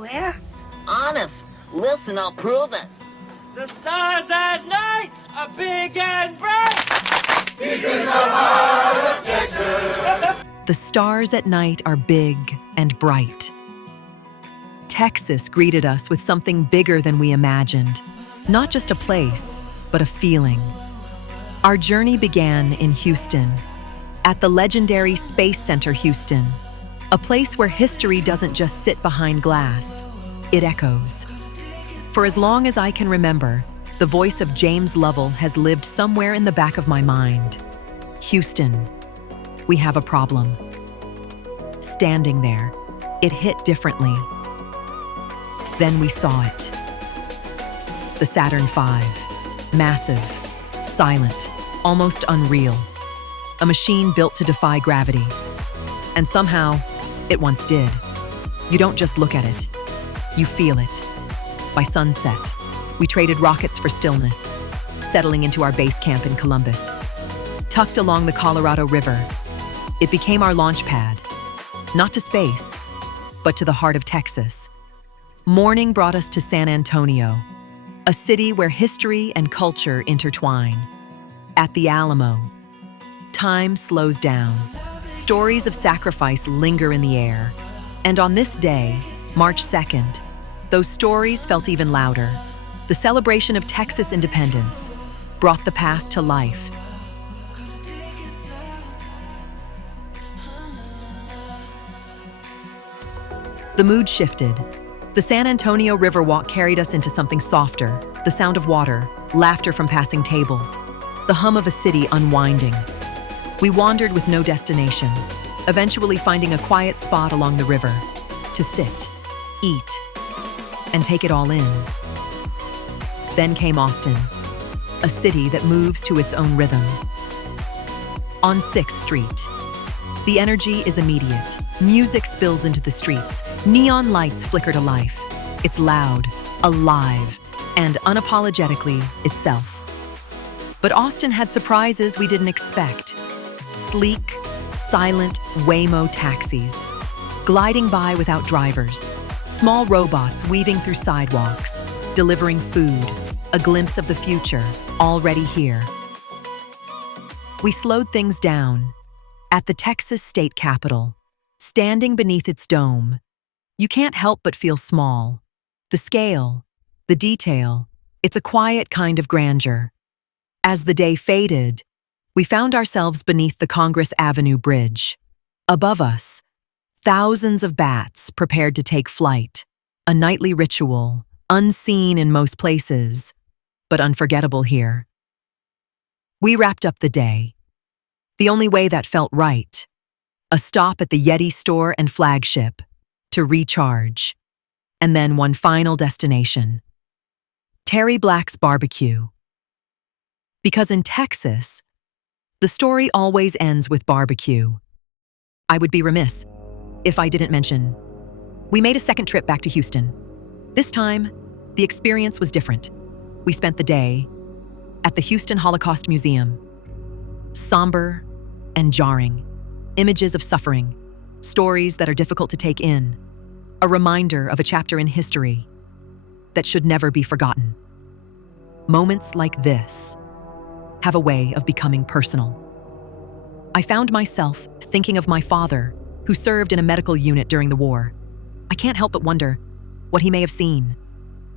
Where? Honest. Listen, I'll prove it. The stars at night are big and bright. The stars at night are big and bright. Texas greeted us with something bigger than we imagined. Not just a place, but a feeling. Our journey began in Houston, at the legendary Space Center Houston, a place where history doesn't just sit behind glass, it echoes. For as long as I can remember, the voice of James Lovell has lived somewhere in the back of my mind. Houston, we have a problem. Standing there, it hit differently. Then we saw it. The Saturn V, massive, silent, almost unreal. A machine built to defy gravity. And somehow, it once did. You don't just look at it, you feel it. By sunset, we traded rockets for stillness, settling into our base camp in Columbus. Tucked along the Colorado River, it became our launch pad, not to space, but to the heart of Texas. Morning brought us to San Antonio, a city where history and culture intertwine. At the Alamo, time slows down. Stories of sacrifice linger in the air. And on this day, March 2nd, those stories felt even louder. The celebration of Texas independence brought the past to life. The mood shifted. The San Antonio Riverwalk carried us into something softer, the sound of water, laughter from passing tables, the hum of a city unwinding. We wandered with no destination, eventually finding a quiet spot along the river to sit, eat, and take it all in. Then came Austin, a city that moves to its own rhythm. On 6th Street, the energy is immediate. Music spills into the streets. Neon lights flicker to life. It's loud, alive, and unapologetically itself. But Austin had surprises we didn't expect. Sleek, silent Waymo taxis, gliding by without drivers. Small robots weaving through sidewalks, delivering food, a glimpse of the future, already here. We slowed things down. At the Texas state capitol, standing beneath its dome, you can't help but feel small. The scale, the detail, it's a quiet kind of grandeur. As the day faded, we found ourselves beneath the Congress Avenue Bridge. Above us, thousands of bats prepared to take flight, a nightly ritual, unseen in most places, but unforgettable here. We wrapped up the day, the only way that felt right, a stop at the Yeti store and flagship to recharge, and then one final destination, Terry Black's barbecue. Because in Texas, the story always ends with barbecue. I would be remiss if I didn't mention, we made a second trip back to Houston. This time, the experience was different. We spent the day at the Houston Holocaust Museum. Somber and jarring, images of suffering, stories that are difficult to take in, a reminder of a chapter in history that should never be forgotten. Moments like this have a way of becoming personal. I found myself thinking of my father, who served in a medical unit during the war. I can't help but wonder what he may have seen,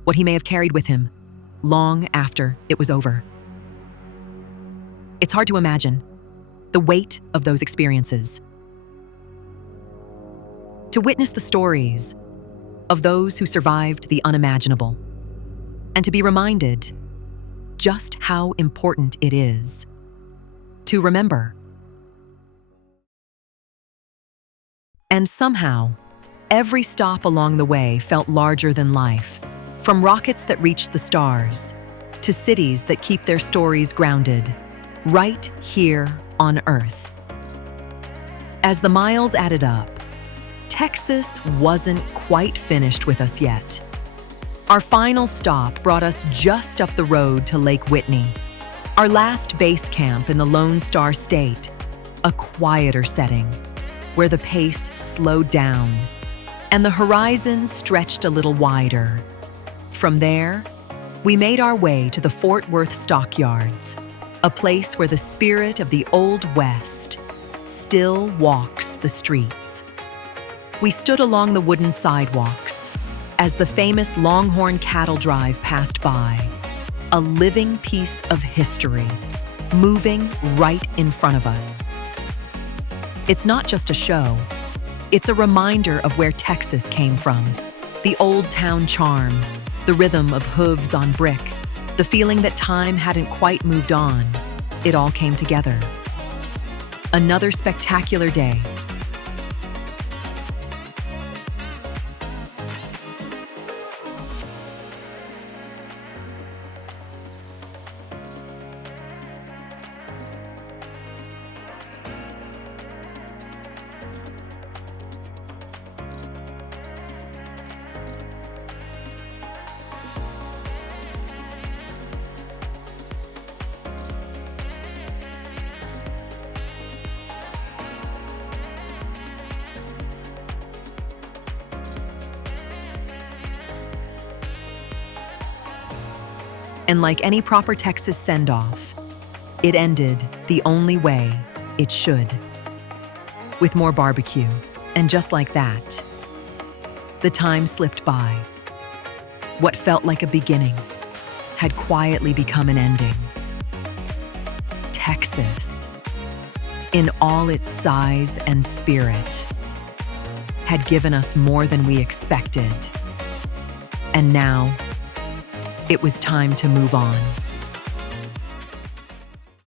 what he may have carried with him long after it was over. It's hard to imagine the weight of those experiences. To witness the stories of those who survived the unimaginable, and to be reminded just how important it is to remember. And somehow, every stop along the way felt larger than life, from rockets that reach the stars to cities that keep their stories grounded, right here on Earth. As the miles added up, Texas wasn't quite finished with us yet. Our final stop brought us just up the road to Lake Whitney, our last base camp in the Lone Star State, a quieter setting where the pace slowed down, and the horizon stretched a little wider. From there, we made our way to the Fort Worth Stockyards, a place where the spirit of the Old West still walks the streets. We stood along the wooden sidewalks as the famous Longhorn Cattle Drive passed by, a living piece of history, moving right in front of us. It's not just a show, it's a reminder of where Texas came from, the old town charm, the rhythm of hooves on brick, the feeling that time hadn't quite moved on. It all came together. Another spectacular day. And like any proper Texas send-off, it ended the only way it should. With more barbecue, and just like that, the time slipped by. What felt like a beginning had quietly become an ending. Texas, in all its size and spirit, had given us more than we expected. And now, it was time to move on.